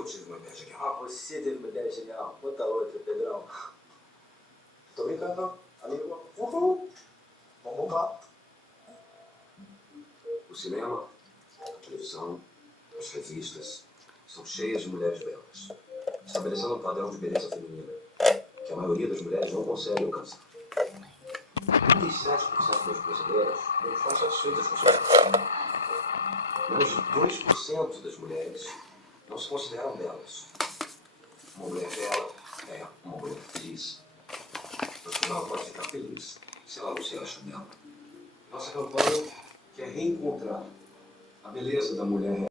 Eu tive uma ideia genial. Ah, você teve uma ideia genial. Conta outra, Pedrão. Tô brincando, amigo. Uhul. Vamos lá. O cinema, a televisão, as revistas são cheias de mulheres belas, estabelecendo um padrão de beleza feminina que a maioria das mulheres não consegue alcançar. 37% das brasileiras não estão satisfeitas com sua vida. Menos de 2% das mulheres não se consideram belas. Uma mulher bela é uma mulher feliz. No final, pode ficar feliz se ela não se acha bela. Nossa campanha quer reencontrar a beleza da mulher real.